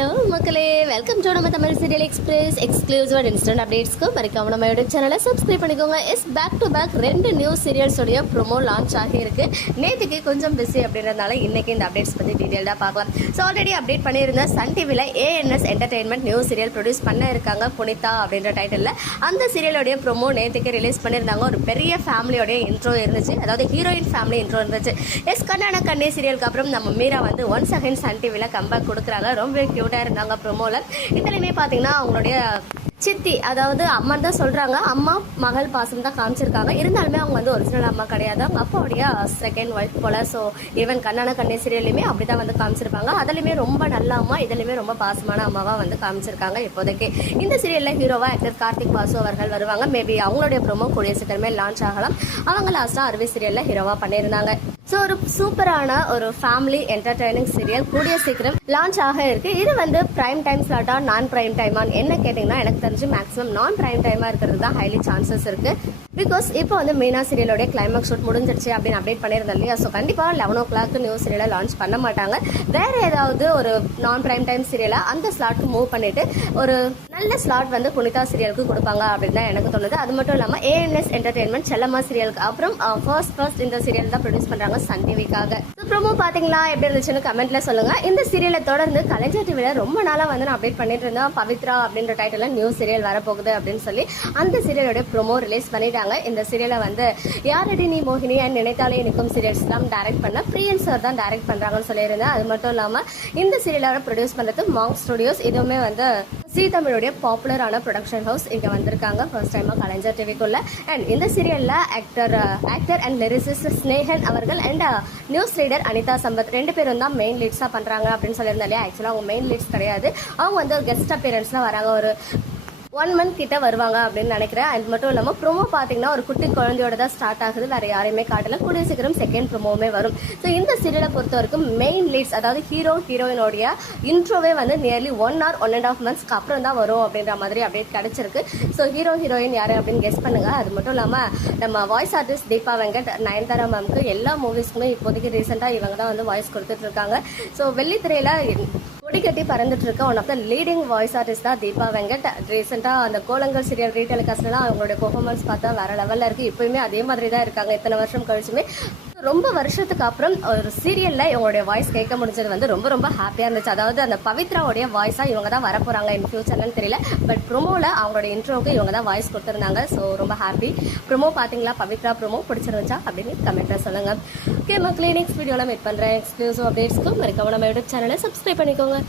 Hello மக்களே welcome to நம்ம Tamil serial express exclusive and instant அப்டேட்ஸ்க்கு மறக்காம நம்ம யூடியூப் சேனலை சப்ஸ்கிரைப் பண்ணிக்கோங்க. எஸ் பேக் டு பேக் ரெண்டு நியூ சீரியல்ஸோடைய ப்ரோமோ லான்ச் ஆகியிருக்கு. நேற்றுக்கு கொஞ்சம் பிஸி அப்படின்றதுனால இன்றைக்கி இந்த அப்டேட்ஸ் பற்றி டீட்டெயில்டாக பார்க்கலாம். ஸோ ஆல்ரெடி அப்டேட் பண்ணியிருந்தேன் சன் டிவியில் ANS entertainment new serial produce பண்ண இருக்காங்க புனிதா அப்படின்ற டைட்டிலில் அந்த சீரியலோடைய ப்ரோமோ நேற்றுக்கு ரிலீஸ் பண்ணியிருந்தாங்க. ஒரு பெரிய ஃபேமிலியோடைய இன்ட்ரோ இருந்துச்சு. அதாவது ஹீரோயின் ஃபேமிலி இன்ட்ரோ இருந்துச்சு. எஸ் கண்ணான கண்ணே சீரியலுக்கு அப்புறம் நம்ம மீரா வந்து ஒன் செகண்ட் சன் டிவியில் கம்பேக் கொடுக்குறாங்க. ரொம்ப க்யூட்டாக இருந்தாங்க ப்ரோமோவில் இதுலையுமே பார்த்தீங்கன்னா அவங்களுடைய சித்தி அதாவது அம்மான்னு தான் சொல்கிறாங்க அம்மா மகள் பாசம் தான் காமிச்சிருக்காங்க. இருந்தாலுமே அவங்க வந்து ஒரிஜினல் அம்மா கிடையாது. அவங்க அப்பாவுடைய செகண்ட் ஒய்ஃப் போல. ஸோ ஈவன் கண்ணான கண்ணே சீரியல்லையுமே அப்படி தான் வந்து காமிச்சிருப்பாங்க. அதுலையுமே ரொம்ப நல்ல அம்மா இதுலையுமே ரொம்ப பாசமான அம்மாவாக வந்து காமிச்சிருக்காங்க இப்போதைக்கு. இந்த சீரியலில் ஹீரோவாக ஆக்டர் கார்த்திக் பாசு அவர்கள் வருவாங்க. மேபி அவங்களுடைய ப்ரோமோ கூடிய சீக்கிரமே லான்ச் ஆகலாம். அவங்க லாஸ்ட்டாக அறுவை சீரியலில் ஹீரோவாக பண்ணியிருந்தாங்க. ஸோ ஒரு சூப்பரான ஒரு ஃபேமிலி என்டர்டைனிங் சீரியல் கூடிய சீக்கிரம் லான்ச் ஆக இருக்கு. இது வந்து பிரைம் டைம் ஸ்லாட்டா நான் பிரைம் டைமான்னு என்ன கேட்டிங்கன்னா எனக்கு தெரிஞ்சு மேக்ஸிமம் நான் பிரைம் டைமாக இருக்கிறது தான் ஹைலி சான்சஸ் இருக்கு. பிகாஸ் இப்போ வந்து மீனா சீரியலோட கிளைமேக்ஸ் ஷூட் முடிஞ்சிருச்சு அப்படின்னு அப்டேட் பண்ணியிருந்தேன் இல்லையா? ஸோ கண்டிப்பாக லெவன் ஓ கிளாக் நியூ சீரியலை லான்ச் பண்ண மாட்டாங்க. வேற ஏதாவது ஒரு நான் பிரைம் டைம் சீரியலை அந்த ஸ்லாட்க்கு மூவ் பண்ணிட்டு ஒரு நல்ல ஸ்லாட் வந்து புனிதா சீரியலுக்கு கொடுப்பாங்க அப்படின்னு தான் எனக்கு தோணுது. அது மட்டும் இல்லாமல் ஏஎன்எஸ் என்டர்டைன்மெண்ட் செல்லம்மா சீரியலுக்கு அப்புறம் ஃபர்ஸ்ட் ஃபர்ஸ்ட் இந்த சீரியல் தான் ப்ரொடியூஸ் பண்ணுறாங்க சன் டிவிக்காக ப்ரோமோ பார்த்தீங்களா எப்படி இருந்துச்சுன்னு கமெண்ட்ல சொல்லுங்க. இந்த சீரியலை தொடர்ந்து கலைஞர் டிவியில் ரொம்ப நாளாக வந்து நான் அப்டேட் பண்ணிட்டு இருந்தேன். பவித்ரா அப்படின்ற டைட்டில் நியூ சீரியல் வரப்போகுது அப்படின்னு சொல்லி அந்த சீரியலோட ப்ரோமோ ரிலீஸ் பண்ணிட்டாங்க. இந்த சீரியலை வந்து யாரடி நீ மோகினி அண்ட் நினைத்தாலே நிற்கும் சீரியல்ஸ் தான் டைரக்ட் பண்ண. பிரியன் சார் தான் டைரக்ட் பண்ணுறாங்கன்னு சொல்லியிருந்தேன். அது மட்டும் இல்லாமல் இந்த சீரியலோட ப்ரொடியூஸ் பண்றது மாங் ஸ்டுடியோஸ் இதுவுமே வந்து சி தமிழுடைய பாப்புலரான ப்ரொடக்ஷன் ஹவுஸ் இங்கே வந்திருக்காங்க. ஃபர்ஸ்ட் டைமாக கலைஞர் டிவிக்குள்ள அண்ட் இந்த சீரியலில் actor actor and lyricist Snehan அவர்கள் and news reader Anitha Sampath ரெண்டு பேரும் தான் மெயின் லீட்ஸாக பண்ணுறாங்க அப்படின்னு சொல்லியிருந்தாலே ஆக்சுவலாக அவங்க மெயின் லீட்ஸ் கிடையாது. அவங்க வந்து கெஸ்ட் அப்பியரன்ஸில் வராங்க. ஒரு ஒன் மந்த் கிட்ட வருவாங்க அப்படின்னு நினைக்கிறேன். அது மட்டும் இல்லாமல் ப்ரோமோ பார்த்தீங்கன்னா ஒரு குட்டி குழந்தையோட தான் ஸ்டார்ட் ஆகுது. வேற யாரையுமே காட்டல. கூடிய சீக்கிரம் செகண்ட் ப்ரொமோவுமே வரும். ஸோ இந்த சீரியலை பொறுத்த வரைக்கும் மெயின் லீட்ஸ் அதாவது ஹீரோ ஹீரோயினோடைய இன்ட்ரோவே வந்து nearly one or one and half மந்த்ஸ்க்கு அப்புறம் தான் வரும் அப்படின்ற மாதிரி அப்டேட் கிடைச்சிருக்கு. ஸோ ஹீரோ ஹீரோயின் யார் அப்படின்னு கெஸ் பண்ணுங்க. அது மட்டும் இல்லாமல் நம்ம வாய்ஸ் ஆர்டிஸ்ட் தீபா வெங்கட் நயன்தாரா மேம்க்கு எல்லா மூவிஸ்க்குமே இப்போதைக்கு ரீசெண்டாக இவங்க தான் வந்து வாய்ஸ் கொடுத்துட்டு இருக்காங்க. ஸோ வெள்ளித்திரையில கொடிக்கட்டி கட்டி பறந்துட்டு இருக்க one of the leading voice artist தான் தீபா வெங்கட். ரீசெண்டாக அந்த கோலங்கள் சீரியல் ரீடெலிகாஸ்ட்லாம் அவங்களுடைய பெர்ஃபார்மன்ஸ் பார்த்தா வேற லெவலில் இருக்கு. இப்பயுமே அதே மாதிரி தான் இருக்காங்க. இத்தனை வருஷம் கழிச்சுமே ரொம்ப வருஷத்துக்கு அப்புறம் ஒரு சீரியல்ல இவங்களுடைய வாய்ஸ் கேட்க முடிஞ்சது வந்து ரொம்ப ரொம்ப ஹாப்பியா இருந்துச்சு. அதாவது அந்த பவித்ராவுடைய வாய்ஸா இவங்க தான் வரப்போறாங்க இன் ஃபியூச்சர்னு தெரியல. பட் ப்ரோமோல அவங்களோட இன்ட்ரோவுக்கு இவங்க தான் வாய்ஸ் கொடுத்துருந்தாங்க. ஸோ ரொம்ப ஹாப்பி ப்ரோமோ பாத்தீங்களா பவித்ரா ப்ரோமோ பிடிச்சிருந்துச்சா? அப்படின்னு கமெண்ட்ல சொல்லுங்க. ஓகே மக்களே நெக்ஸ்ட் வீடியோல மீட் பண்றேன். எக்ஸ்க்ளூசிவ் அப்டேட்ஸ்க்கு மறக்காம நம்ம யூடியூப் சேனலை சப்ஸ்கிரைப் பண்ணிக்கோங்க.